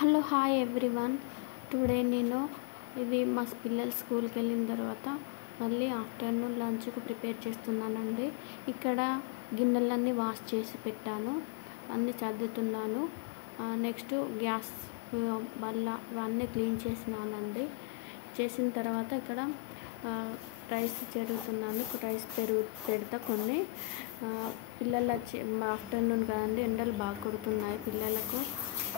Hello hi everyone. Today నేను ఇది మా పిల్లలు స్కూల్కి వెళ్ళిన తర్వాత మళ్ళీ ఆఫ్టర్నూన్ లంచ్కు ప్రిపేర్ చేస్తున్నానండి. ఇక్కడ గిన్నెలన్నీ వాష్ చేసి పెట్టాను, అన్నీ సర్దుతున్నాను. నెక్స్ట్ గ్యాస్ బల్ల ఇవన్నీ క్లీన్ చేసినానండి. చేసిన తర్వాత ఇక్కడ రైస్ చెరుగుతున్నాను. రైస్ పెడతా కొన్ని పిల్లలు వచ్చి ఆఫ్టర్నూన్ కదండి, ఎండలు బాగా కొడుతున్నాయి. పిల్లలకు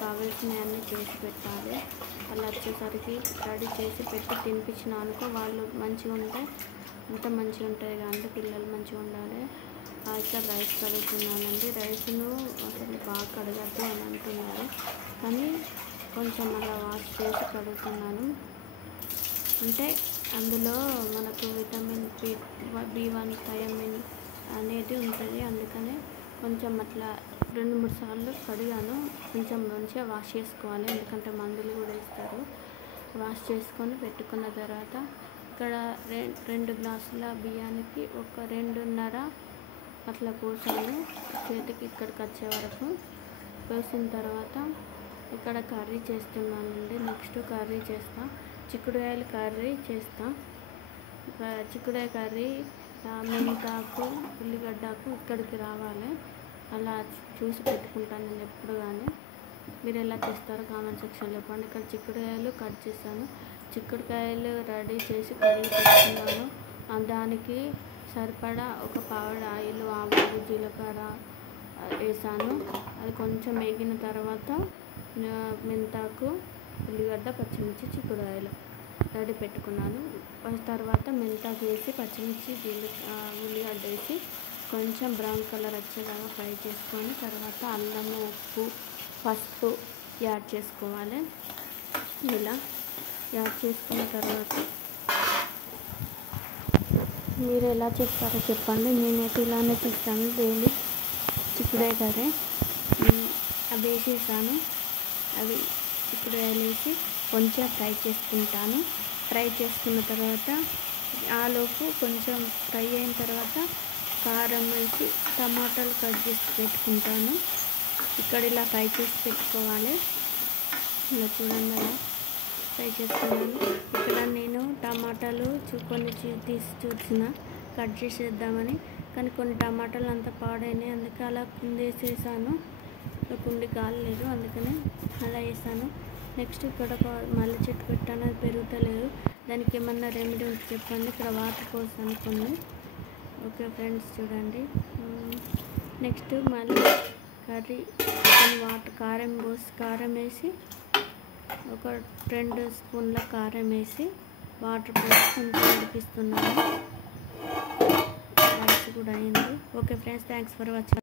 కావాల్సినవి అన్నీ చేసి పెట్టాలి. వాళ్ళు వచ్చేసరికి రెడీ చేసి పెట్టి తినిపించిన అనుకో వాళ్ళు మంచిగా ఉంటే అంత మంచిగా ఉంటుంది కదండి. పిల్లలు మంచిగా ఉండాలి. ఇక్కడ రైస్ కడుగుతున్నానండి. రైస్ను అసలు బాగా కడగద్దు అని అంటున్నారు, కానీ కొంచెం అలా వాష్ చేసి కడుగుతున్నాను. అంటే అందులో మనకు విటమిన్ B1 థైమిన్ అనేది ఉంటుంది. అందుకనే కొంచెం అట్లా 2-3 సార్లు కడిగాను. కొంచెం మంచిగా వాష్ చేసుకోవాలి, ఎందుకంటే మందులు కూడా ఇస్తారు. వాష్ చేసుకొని పెట్టుకున్న తర్వాత ఇక్కడ 2 గ్లాసుల బియ్యానికి ఒక 2.5 అట్లా పోసాను, చేతికి ఇక్కడికి వచ్చే వరకు పోసిన తర్వాత ఇక్కడ కర్రీ చేస్తున్నానండి. నెక్స్ట్ కర్రీ చేస్తా, చిక్కుడుకాయలు కర్రీ చేస్తా. చిక్కుడుకాయ కర్రీ మెంతాకు ఉల్లిగడ్డకు ఇక్కడికి రావాలి, అలా చూసి పెట్టుకుంటాను నేను ఎప్పుడు. కానీ మీరు ఎలా చేస్తారో కామెంట్ సెక్షన్లో చెప్పండి. ఇక్కడ చిక్కుడుకాయలు కట్ చేశాను. చిక్కుడుకాయలు రెడీ చేసి కడిగి పెట్టుకున్నాను. దానికి సరిపడా ఒక పావుడు ఆయిల్, ఆవాలు, జీలకర్ర వేసాను. అది కొంచెం వేగిన తర్వాత మెంతాకు ఉల్లిగడ్డ పచ్చిమిర్చి చిక్కుడుకాయలు రెడీ పెట్టుకున్నాను. తర్వాత మెంతాకు వేసి పచ్చిమిర్చి ఉల్లిగడ్డ వేసి కొంచెం బ్రౌన్ కలర్ వచ్చేలాగా ఫ్రై చేసుకొని తర్వాత అల్లము, ఉప్పు, పసుపు యాడ్ చేసుకోవాలి. ఇలా యాడ్ చేసుకున్న తర్వాత మీరు ఎలా చేస్తారో చెప్పండి. నేనైతే ఇలానే చేస్తాను డైలీ. చిక్కుడుకాయ కర్రీ అవి వేసేసాను. అవి చిక్కుడుకాయలు వేసి కొంచెం ఫ్రై చేసుకుంటాను. ఫ్రై చేసుకున్న తర్వాత ఆలోపు కొంచెం ఫ్రై అయిన తర్వాత కారం వేసి టమాటాలు కట్ చేసి పెట్టుకుంటాను. ఇక్కడ ఇలా ఫ్రై చేసి పెట్టుకోవాలి. ఇలా చూడండి, అలా ఫ్రై చేసుకున్నాను. ఇక్కడ నేను టమాటాలు కొన్ని తీసి చూసిన కట్ చేసేద్దామని, కానీ కొన్ని టమాటాలు అంతా పాడైనాయి. అందుకే అలా కింద వేసేసాను. కుండి కాలేదు, అందుకనే అలా వేసాను. నెక్స్ట్ ఇక్కడ ఒక మల్లె చెట్టు పెట్టాను, అది పెరుగుతలేదు. దానికి ఏమన్నా రెమెడీ ఉంటే చెప్పండి. ఇక్కడ వాటర్ పోసాను కొన్ని. ఓకే ఫ్రెండ్స్, చూడండి. నెక్స్ట్ మళ్ళీ కర్రీ కారం వేసి ఒక 2 స్పూన్ల కారం వేసి వాటర్ పోసి కొంచెం ఉడికిస్తున్నాను. రైస్ కూడా అయింది. Okay friends, thanks for watching.